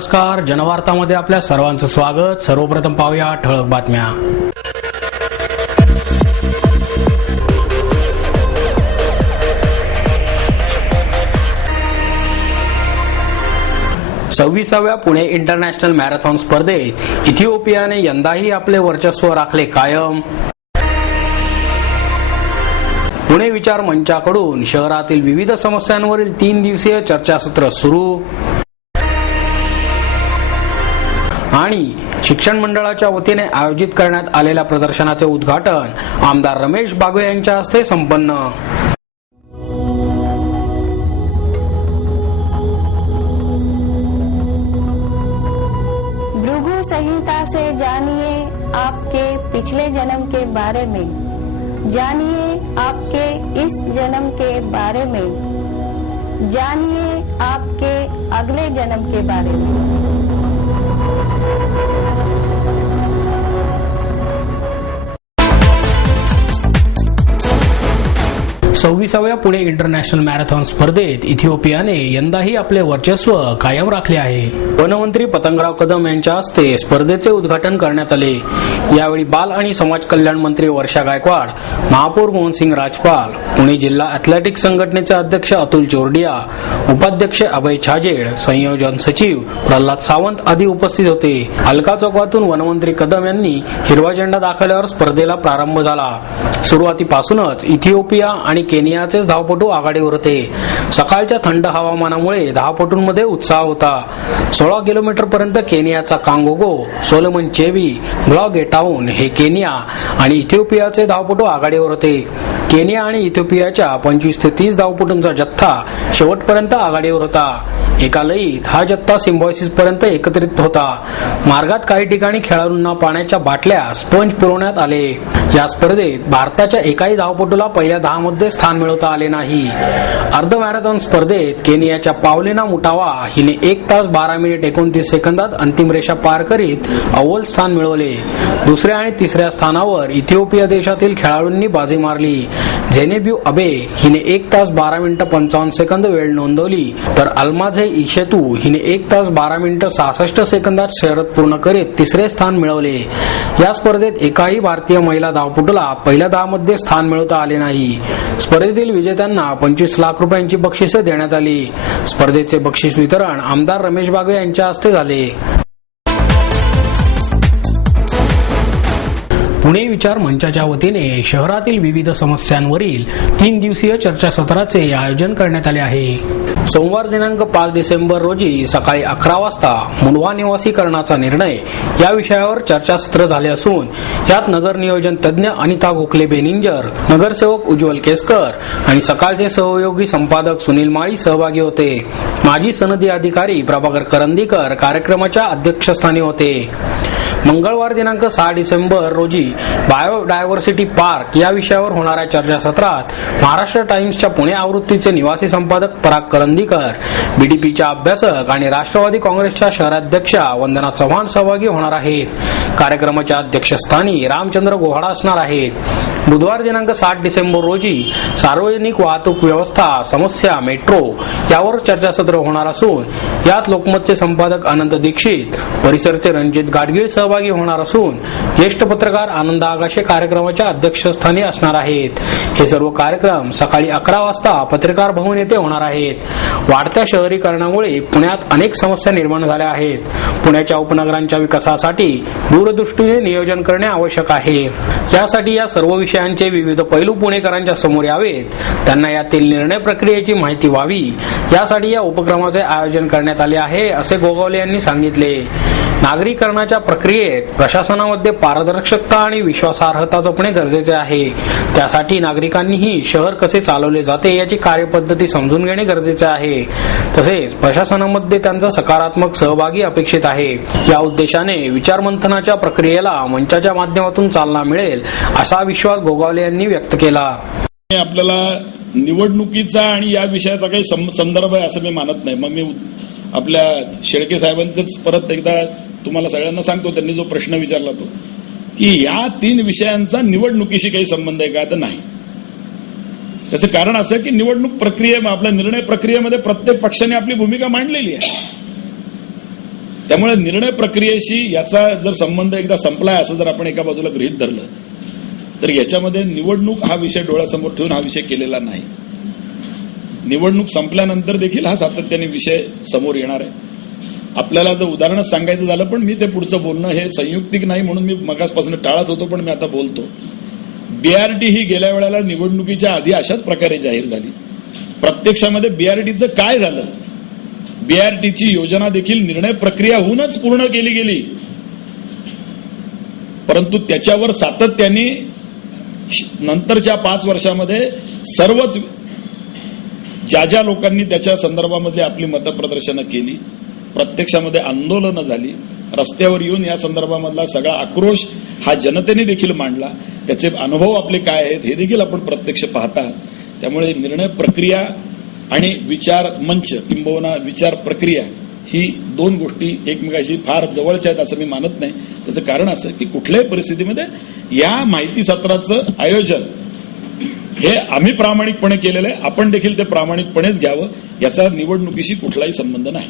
नमस्कार, जनवार्तामध्ये आपल्या सर्वांचं स्वागत। सर्वप्रथम पाहूया ठळक बातम्या। 26व्या पुणे इंटरनॅशनल मॅरेथॉन स्पर्धेत इथिओपियाने यंदाही आपले वर्चस्व राखले कायम। पुणे विचार मंचाकडून शहरातील विविध समस्यांवरील 3 दिवसीय चर्चासत्र सुरू। आणि शिक्षण मंडळाच्या वतीने आयोजित करण्यात आलेल्या प्रदर्शनाचे उद्घाटन आमदार रमेश बागवे यांच्या हस्ते संपन्न। भृगु संहिता से जानिए आपके पिछले जन्म के बारे में, जानिए आपके इस जन्म के बारे में, जानिए आपके अगले जन्म के बारे में। 26व्या पुणे इंटरनॅशनल मॅरेथॉन स्पर्धेत इथिओपियाने यंदाही आपले वर्चस्व कायम राखले आहे। वनमंत्री पतंगराव कदम यांच्या हस्ते स्पर्धेचे उद्घाटन करण्यात आले। यावेळी बाल आणि समाज कल्याण मंत्री वर्षा गायकवाड, महापौर मोहनसिंग राजपाल, पुणे जिल्हा अॅथलेटिक्स संघटनेचे अध्यक्ष अतुल चोरडिया, उपाध्यक्ष अभय छाजेड, संयोजन सचिव प्रल्हाद सावंत आदी उपस्थित होते। अलका चौकातून वनमंत्री कदम यांनी हिरवा झेंडा दाखवल्यावर स्पर्धेला प्रारंभ झाला। सुरुवातीपासूनच इथिओपिया आणि केनियाचे धावपटू आघाडीवर होते। सकाळच्या थंड हवामानामुळे धावपटूंमध्ये उत्साह होता। 16 किलोमीटर पर्यंत केनियाचा कांगोगो, सोलोमन चेवी, ग्लॉगेटाउन हे केनिया आणि इथिओपियाचे धावपटू आघाडीवर होते। केनिया आणि इथिओपियाच्या 25 ते 30 धावपटूंचा जथ्था शेवटपर्यंत आघाडीवर होता। एका लयीत हा जथ्था सिम्बॉयसिस पर्यंत एकत्रित होता। मार्गात काही ठिकाणी खेळाडूंना पाण्याच्या बाटल्या, स्पंज पुरवण्यात आले। या स्पर्धेत भारताच्या एकाही धावपटूला पहिल्या 10 मध्ये स्थान मिळवता आले नाही। अर्ध मॅरेथॉन स्पर्धेत केनियाच्या पावलिना मुटावा हिने 1 तास 12 मिनिट 29 सेकंदात अंतिम रेषा पार करीत अव्वल स्थान मिळवले। दुसऱ्या आणि तिसऱ्या स्थानावर इथिओपिया देशातील खेळाडूंनी बाजी मारली। झेनेब्यू अबे हिने 1 तास 12 मिनिट 55 सेकंद वेळ नोंदवली, तर अल्माझे इशेतू हिने 1 तास 12 मिनिट 66 सेकंदात शर्यत पूर्ण करीत तिसरे स्थान मिळवले। या स्पर्धेत एकाही भारतीय महिला धावपटूला पहिल्या 10 मध्ये स्थान मिळवता आले नाही। स्पर्धेतील विजेत्यांना 25 लाख रुपयांची बक्षिसे देण्यात आली। स्पर्धेचे बक्षीस वितरण आमदार रमेश बागवे यांच्या हस्ते झाले। पुणे विचार मंचाच्या वतीने शहरातील विविध समस्यांवरील 3 दिवसीय चर्चासत्राचे आयोजन करण्यात आले आहे। सोमवार दिनांक 5 डिसेंबर रोजी सकाळी 11 वाजता मुंडवा निवासीकरणाचा निर्णय या विषयावर चर्चासत्र झाले असून यात नगर नियोजन तज्ञ अनिता गोखले बेनिंजर, नगरसेवक उज्ज्वल केसकर आणि सकाळचे सहयोगी संपादक सुनील माळी सहभागी होते। माजी सनदी अधिकारी प्रभाकर करंदीकर कार्यक्रमाच्या अध्यक्षस्थानी होते। मंगळवार दिनांक 6 डिसेंबर रोजी बायोडायव्हर्सिटी पार्क या विषयावर होणाऱ्या चर्चासत्रात महाराष्ट्र टाइम्सच्या पुणे आवृत्तीचे निवासी संपादक पराग करंदीकर, बीडीपीच्या अभ्यासक आणि राष्ट्रवादी काँग्रेसच्या शहराध्यक्षा वंदना चव्हाण सहभागी होणार आहेत। कार्यक्रमाच्या अध्यक्षस्थानी रामचंद्र गोहाडा असणार आहेत। बुधवार दिनांक 7 डिसेंबर रोजी सार्वजनिक वाहतूक व्यवस्था समस्या मेट्रो यावर चर्चासत्र होणार असून यात लोकमतचे संपादक अनंत दीक्षित, परिसरचे रणजित गाडगीळ सहभागी होणार असून ज्येष्ठ पत्रकार आनंद आगाशे कार्यक्रमाच्या अध्यक्षस्थानी असणार आहेत। हे सर्व कार्यक्रम सकाळी 11 वाजता पत्रकार भवन येथे होणार आहेत। वाढत्या शहरीकरणामुळे पुण्यात अनेक समस्या निर्माण झाल्या आहेत। पुण्याच्या उपनगरांच्या विकासासाठी दूरदृष्टीने नियोजन करणे आवश्यक आहे। यासाठी या सर्व विषयांचे विविध पैलू पुणेकरांच्या समोर यावेत, त्यांना यातील निर्णय प्रक्रियेची माहिती व्हावी, यासाठी या उपक्रमाचे आयोजन करण्यात आले आहे, असे गोगावले यांनी सांगितले। नागरीकरणाच्या प्रक्रियेत प्रशासनामध्ये पारदर्शकता आणि विश्वासार्हता जपणे गरजेचे आहे। त्यासाठी नागरिकांनीही शहर कसे चालवले जाते याची कार्यपद्धती समजून घेणे गरजेचे आहे। तसेच प्रशासनामध्ये त्यांचा सकारात्मक सहभागी अपेक्षित आहे। या उद्देशाने विचारमंथनाच्या प्रक्रियेला मंचाच्या माध्यमातून चालना मिळेल, असा विश्वास गोगावले यांनी व्यक्त केला। आपल्याला निवडणुकीचा आणि या विषयाचा काही संदर्भ आहे असं मी मानत नाही। मग मी आपल्या शेळके साहेबांचंच परत एकदा तुम्हाला सगळ्यांना सांगतो, त्यांनी जो प्रश्न विचारला तो की या 3 विषयांचा निवडणुकीशी काही संबंध आहे का, तर नाही। त्याचं कारण असं की निवडणूक प्रक्रिये, आपल्या निर्णय प्रक्रियेमध्ये प्रत्येक पक्षाने आपली भूमिका मांडलेली आहे। त्यामुळे निर्णय प्रक्रियेशी याचा जर संबंध एकदा संपलाय असं जर आपण एका बाजूला गृहीत धरलं तर याच्यामध्ये निवडणूक हा विषय डोळ्यासमोर ठेवून हा विषय केलेला नाही. निवडणूक संपल्यानंतर देखील हा सातत्याने विषय समोर येणार आहे. आपल्याला जर उदाहरणच सांगायचं झालं, पण मी ते पुढचं बोलणं हे संयुक्तिक नाही म्हणून मी मगासपासून टाळत होतो, पण मी आता बोलतो. बीआरटी ही गेल्या वेळेला निवडणुकीच्या आधी अशाच प्रकारे जाहीर झाली. प्रत्यक्षामध्ये बीआरटीचं काय झालं? बीआरटीची योजना देखील निर्णय प्रक्रिया होऊनच पूर्ण केली गेली, परंतु त्याच्यावर सातत्याने नंतरच्या 5 वर्षामध्ये सर्वच ज्या लोकांनी त्याच्या संदर्भामध्ये आपली मतप्रदर्शनं केली, प्रत्यक्षामध्ये आंदोलनं झाली, रस्त्यावर येऊन या संदर्भामधला सगळा आक्रोश हा जनतेने देखील मांडला. त्याचे अनुभव आपले काय आहेत हे देखील आपण प्रत्यक्ष पाहतात. त्यामुळे निर्णय प्रक्रिया आणि विचार मंच किंबहुना विचार प्रक्रिया ही 2 गोष्टी एकमेकाशी फार जवळच्या आहेत असं मी मानत नाही. त्याचं कारण असं की कुठल्याही परिस्थितीमध्ये या माहिती सत्राचं आयोजन हे आम्ही प्रामाणिकपणे केलेलं आहे. आपण देखील ते प्रामाणिकपणेच घ्यावं. याचा निवडणुकीशी कुठलाही संबंध नाही.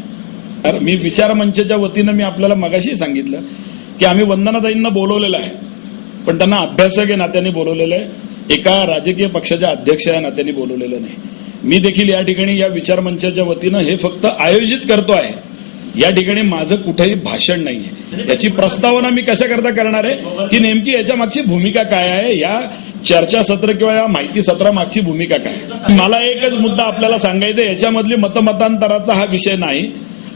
कारण मी विचार मंचच्या वतीनं मी आपल्याला मगाशी सांगितलं की आम्ही वंदनाताईंना बोलवलेलं आहे, पण त्यांना अभ्यासक या नात्याने बोलवलेलं आहे, एका राजकीय पक्षाच्या अध्यक्ष या नात्याने बोलवलेलं नाही. मी देखील या ठिकाणी या विचार मंचाच्या वतीनं हे फक्त आयोजित करतो आहे. या ठिकाणी माझं कुठेही भाषण नाहीये. याची प्रस्तावना मी कशाकरता करणार आहे की नेमकी याच्या मागची भूमिका काय आहे, या चर्चासत्र किंवा या माहिती सत्रामागची भूमिका काय. मला एकच मुद्दा आपल्याला सांगायचा, याच्यामधली मतमतांतराचा हा विषय नाही.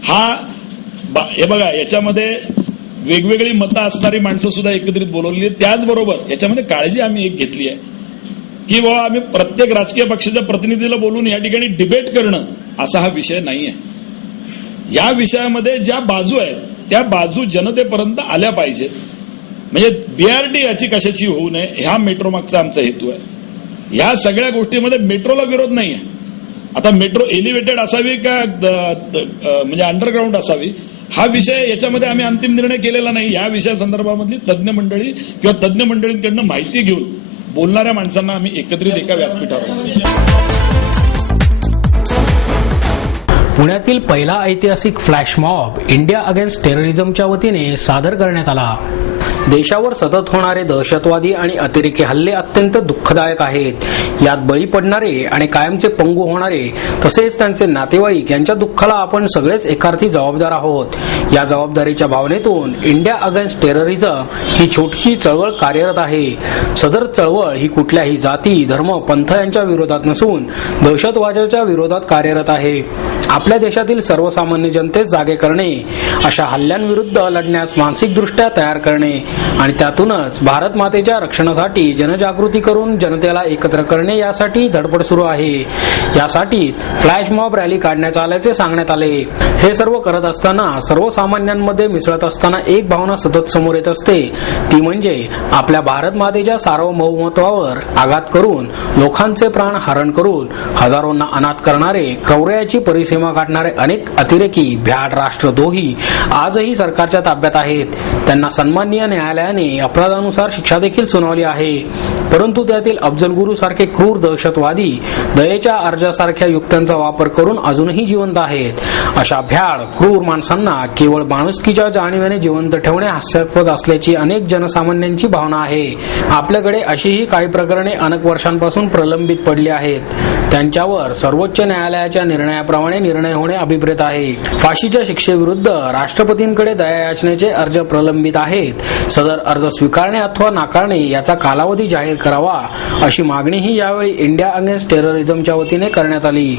हे बघा, याच्यामध्ये वेगवेगळी मतं असणारी माणसं सुद्धा एकत्रित बोलवली आहेत. त्याचबरोबर याच्यामध्ये काळजी आम्ही एक घेतली आहे की बाबा आम्ही प्रत्येक राजकीय पक्षाच्या प्रतिनिधीला बोलून या ठिकाणी डिबेट करणं असा हा विषय नाहीये. या विषयामध्ये ज्या बाजू आहेत त्या बाजू जनतेपर्यंत आल्या पाहिजेत. म्हणजे बीआरटी याची कशाची होऊ नये ह्या मेट्रो मागचा आमचा हेतू आहे. या सगळ्या गोष्टीमध्ये मेट्रोला विरोध नाहीये. आता मेट्रो एलिव्हेटेड असावी का म्हणजे अंडरग्राऊंड असावी हा विषय याच्यामध्ये आम्ही अंतिम निर्णय केलेला नाही. या विषयासंदर्भामधली तज्ज्ञ मंडळी किंवा तज्ज्ञ मंडळींकडनं माहिती घेऊन बोलणाऱ्या माणसांना आम्ही एकत्रित एका व्यासपीठावर. पुण्यातील पहिला ऐतिहासिक फ्लॅश मॉब इंडिया अगेन्स्ट टेररिझमच्या वतीने सादर करण्यात आला. देशावर सतत होणारे दहशतवादी आणि अतिरेकी हल्ले अत्यंत दुःखदायक आहेत. यात बळी पडणारे आणि कायमचे पंगू होणारे तसेच त्यांचे नातेवाईक यांच्या दुःखाला आपण सगळेच एकार्थी जबाबदार आहोत. या जबाबदारीच्या भावनेतून इंडिया अगेन्स्ट टेररिझम ही छोटीशी चळवळ कार्यरत आहे. सदर चळवळ ही कुठल्याही जाती, धर्म, पंथ यांच्या विरोधात नसून दहशतवादाच्या विरोधात कार्यरत आहे. आपल्या देशातील सर्वसामान्य जनतेस जागे करणे, अशा हल्ल्यांविरुद्ध लढण्यास मानसिकदृष्ट्या तयार करणे आणि त्यातूनच भारत मातेच्या रक्षणासाठी जनजागृती करून जनतेला एकत्र करणे यासाठी धडपड सुरू आहे. यासाठी फ्लॅश मॉब रॅली काढण्यात आल्याचे सांगण्यात आले. हे सर्व करत असताना सर्वसामान्यांमध्ये मिसळत असताना एक भावना सतत समोर येत असते, ती म्हणजे आपल्या भारत मातेच्या सार्वभौमत्वावर आघात करून लोकांचे प्राण हरण करून हजारोंना अनाथ करणारे, क्रौर्याची परिसीमा गाठणारे अनेक अतिरेकी भ्याड राष्ट्रद्रोही आजही सरकारच्या ताब्यात आहेत. त्यांना सन्माननीय न्यायालयाने अपराधानुसार शिक्षा देखील सुनावली आहे. परंतु त्यातील अफजल गुरु सारखे क्रूर दहशतवादी दयेच्या अर्जासारख्या युक्त्यांचा वापर करून अजूनही जिवंत आहेत. अशा भ्याड क्रूर माणसांना केवळ माणुसकीच्या जाणीवेने जिवंत ठेवणे हास्यास्पद असल्याची अनेक जनसामान्यांची भावना आहे. आपल्याकडे अशीही काही प्रकरणे अनेक वर्षांपासून प्रलंबित पडली आहेत. त्यांच्यावर सर्वोच्च न्यायालयाच्या निर्णयाप्रमाणे निर्णय होणे अभिप्रेत आहे. फाशीच्या शिक्षेविरुद्ध राष्ट्रपतींकडे दया याचनेचे अर्ज प्रलंबित आहेत. सदर अर्ज स्वीकारणे अथवा नाकारणे याचा कालावधी जाहीर करावा अशी मागणीही यावेळी इंडिया अगेन्स्ट टेररिझमच्या वतीने करण्यात आली.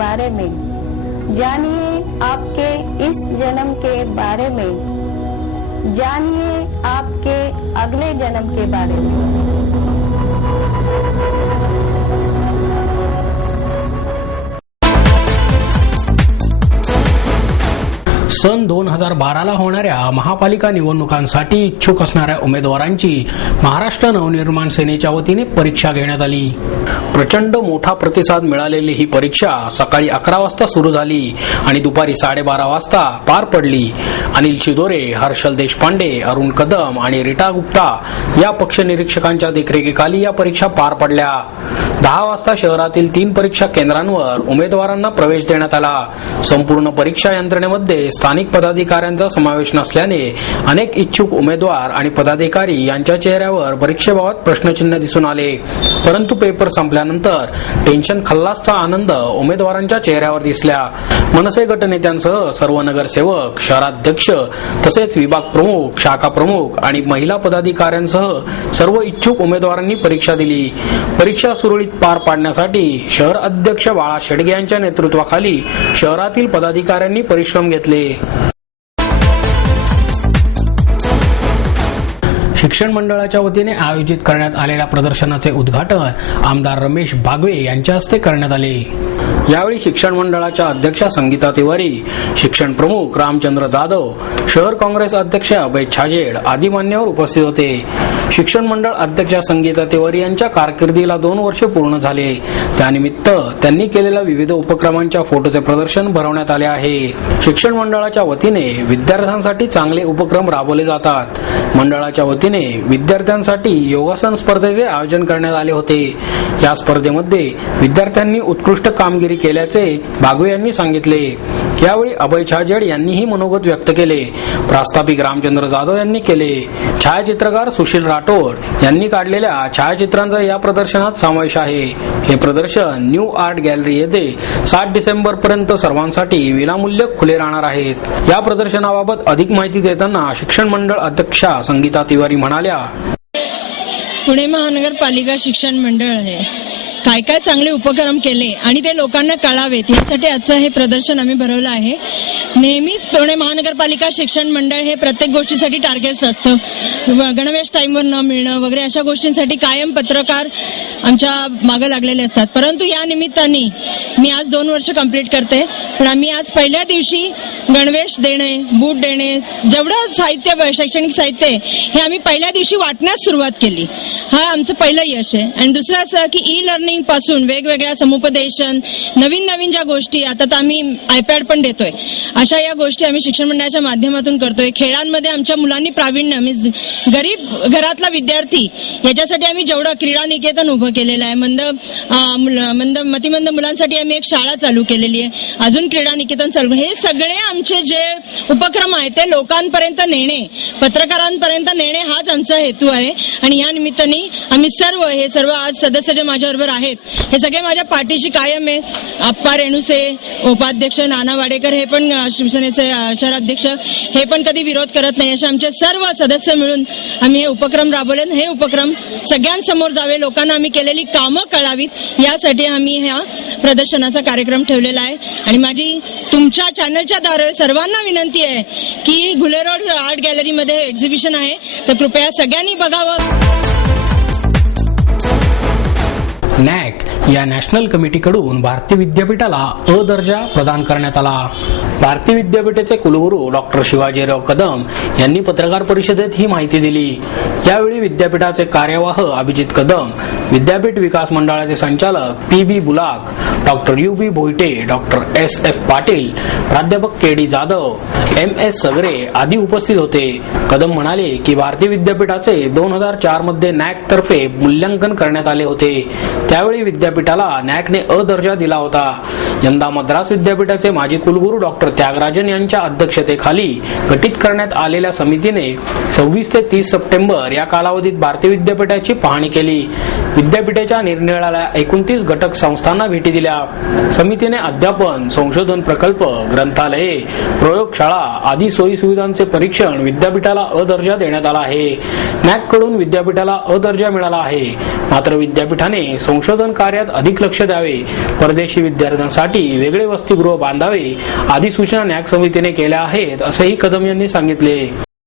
बारे में। जानिए आपके इस जन्म के बारे में। जानिए आपके अगले जन्म के बारे में। सन 2012ला होणाऱ्या महापालिका निवडणुकांसाठी इच्छुक असणाऱ्या उमेदवारांची महाराष्ट्र नवनिर्माण सेनेच्या वतीने परीक्षा घेण्यात आली। प्रचंड मोठा प्रतिसाद मिळालेली ही परीक्षा सकाळी 11 वाजता सुरू झाली आणि दुपारी 12:30 वाजता पार पडली। अनिल शिदोरे, हर्षल देशपांडे, अरुण कदम आणि रीटा गुप्ता या पक्ष निरीक्षकांच्या देखरेखीखाली या परीक्षा पार पडल्या। 10 वाजता शहरातील 3 परीक्षा केंद्रांवर उमेदवारांना प्रवेश देण्यात आला। संपूर्ण परीक्षा यंत्रणेमध्ये स्थानिक पदाधिकाऱ्यांचा समावेश नसल्याने अनेक इच्छुक उमेदवार आणि पदाधिकारी यांच्या चेहऱ्यावर परीक्षेबाबत प्रश्नचिन्ह दिसून आले। परंतु पेपर संपल्यानंतर टेन्शन खल्लासचा आनंद उमेदवारांच्या चेहऱ्यावर दिसला। मनसे गटनेत्यांसह सर्व नगरसेवक, शहराध्यक्ष तसेच विभाग प्रमुख, शाखा प्रमुख आणि महिला पदाधिकाऱ्यांसह सर्व इच्छुक उमेदवारांनी परीक्षा दिली। परीक्षा सुरळीत पार पाडण्यासाठी शहर अध्यक्ष बाळा शेडगे यांच्या नेतृत्वाखाली शहरातील पदाधिकाऱ्यांनी परिश्रम घेतले। शिक्षण मंडळाच्या वतीने आयोजित करण्यात आलेल्या प्रदर्शनाचे उद्घाटन आमदार रमेश बागवे यांच्या हस्ते करण्यात आले। यावेळी शिक्षण मंडळाच्या अध्यक्षा संगीता तिवारी, शिक्षण प्रमुख रामचंद्र जाधव, शहर काँग्रेस अध्यक्ष अभय छाजेड आदी मान्यवर उपस्थित होते। शिक्षण मंडळ अध्यक्षा संगीता तिवारी यांच्या कारकिर्दीला 2 वर्ष पूर्ण झाले। त्यानिमित्त त्यांनी केलेल्या विविध उपक्रमांच्या फोटोचे प्रदर्शन भरवण्यात आले आहे। शिक्षण मंडळाच्या वतीने विद्यार्थ्यांसाठी चांगले उपक्रम राबवले जातात। मंडळाच्या वतीने विद्यार्थ्यांसाठी योगासन स्पर्धेचे आयोजन करण्यात आले होते। या स्पर्धेमध्ये विद्यार्थ्यांनी उत्कृष्ट कामगिरी केल्याचे बागवे यांनी सांगितले। यावेळी अभय छाजेड यांनीही मनोगत व्यक्त केले। प्रास्ताविक रामचंद्र जाधव यांनी केले। छायाचित्रकार सुशील राठोड यांनी काढलेल्या छायाचित्रांचा या प्रदर्शनात समावेश आहे। हे प्रदर्शन न्यू आर्ट गॅलरी येथे 7 डिसेंबर पर्यंत सर्वांसाठी विनामूल्य खुले राहणार आहेत। या प्रदर्शनाबाबत अधिक माहिती देताना शिक्षण मंडळ अध्यक्षा संगीता तिवारी म्हणाल्या, पुणे महानगरपालिका शिक्षण मंडळ आहे, काय काय चांगले उपक्रम केले आणि ते लोकांना कळावेत यासाठी आजचं हे प्रदर्शन आम्ही भरवलं आहे। नेहमीच पुणे महानगरपालिका शिक्षण मंडळ हे प्रत्येक गोष्टीसाठी टार्गेट्स असतं, गणवेश टाईमवर न मिळणं वगैरे अशा गोष्टींसाठी कायम पत्रकार आमच्या मागं लागलेले असतात। परंतु या निमित्ताने मी आज 2 वर्ष कंप्लीट करते, पण आम्ही आज पहिल्या दिवशी गणवेश देणे, बूट देणे, जेवढं साहित्य शैक्षणिक साहित्य हे आम्ही पहिल्या दिवशी वाटण्यास सुरुवात केली। हा आमचं पहिलं यश आहे। आणि दुसरं असं की ई लर्निंग पासून वेगवेगळ्या समुपदेशन, नवीन नवीन ज्या गोष्टी, आता तर आम्ही आयपॅड पण देतोय, अशा या गोष्टी आम्ही शिक्षण मंडळाच्या माध्यमातून करतोय। खेळांमध्ये आमच्या मुलांनी प्रावीण्य, गरीब घरातला विद्यार्थी याच्यासाठी आम्ही जेवढं क्रीडा निकेतन उभं केलेलं आहे, मतिमंद मुलांसाठी आम्ही एक शाळा चालू केलेली आहे, अजून क्रीडा निकेतन चालू। हे सगळे आमचे जे उपक्रम आहेत ते लोकांपर्यंत नेणे, पत्रकारांपर्यंत नेणे हाच आमचा हेतू आहे। आणि या निमित्ताने आम्ही सर्व आज सदस्य जे माझ्याबरोबर आहेत हे सगळे माझ्या पाठीशी कायम आहे। आप्पा रेणुसे, उपाध्यक्ष नाना वाडेकर, हे पण शिवसेनेचे शहराध्यक्ष, हे पण कधी विरोध करत नाही। असे आमचे सर्व सदस्य मिळून आम्ही हे उपक्रम राबवले। हे उपक्रम सगळ्यांसमोर जावे, लोकांना आम्ही केलेली कामं कळावीत यासाठी आम्ही ह्या प्रदर्शनाचा कार्यक्रम ठेवलेला आहे। आणि माझी तुमच्या चॅनलच्या द्वारे सर्वांना विनंती आहे की घुले रोड आर्ट गॅलरीमध्ये एक्झिबिशन आहे, तर कृपया सगळ्यांनी बघावं। नॅक या नॅशनल कमिटीकडून भारती विद्यापीठाला अ दर्जा प्रदान करण्यात आला। भारती विद्यापीठाचे कुलगुरू डॉक्टर शिवाजीराव कदम यांनी पत्रकार परिषदेत ही माहिती दिली। यावेळी विद्यापीठाचे कार्यवाह अभिजित कदम, विद्यापीठ विकास मंडळाचे संचालक PB. Bulak, doctor UB. Bhoite, doctor SF. Patil, प्राध्यापक के.डी. जाधव, एम.एस. सगरे आदी उपस्थित होते। कदम म्हणाले की भारती विद्यापीठाचे 2004 मध्ये नॅक तर्फे मूल्यांकन करण्यात आले होते, त्यावेळी विद्यापीठाला नॅकने अ दर्जा दिला होता। यंदा मद्रास विद्यापीठाचे माजी कुलगुरू डॉक्टर त्यागराजन यांच्या अध्यक्षतेखाली गठीत करण्यात आलेल्या समितीने 26 ते 30 सप्टेंबर या कालावधीत भारती विद्यापीठाची पाहणी केली। विद्यापीठाच्या निरनिराळ्या 29 घटक संस्थांना भेटी दिल्या। समितीने अध्यापन, संशोधन प्रकल्प, ग्रंथालये, प्रयोगशाळा आदी सोयी सुविधांचे परीक्षण विद्यापीठाला अ दर्जा देण्यात आला आहे। नॅक कडून विद्यापीठाला अ दर्जा मिळाला आहे। मात्र विद्यापीठाने संशोधन कार्यात अधिक लक्ष द्यावे, परदेशी विद्यार्थ्यांसाठी वेगळे वसतिगृह बांधावे आदी सूचना न्याक समितीने केल्या आहेत, असेही कदम यांनी सांगितले.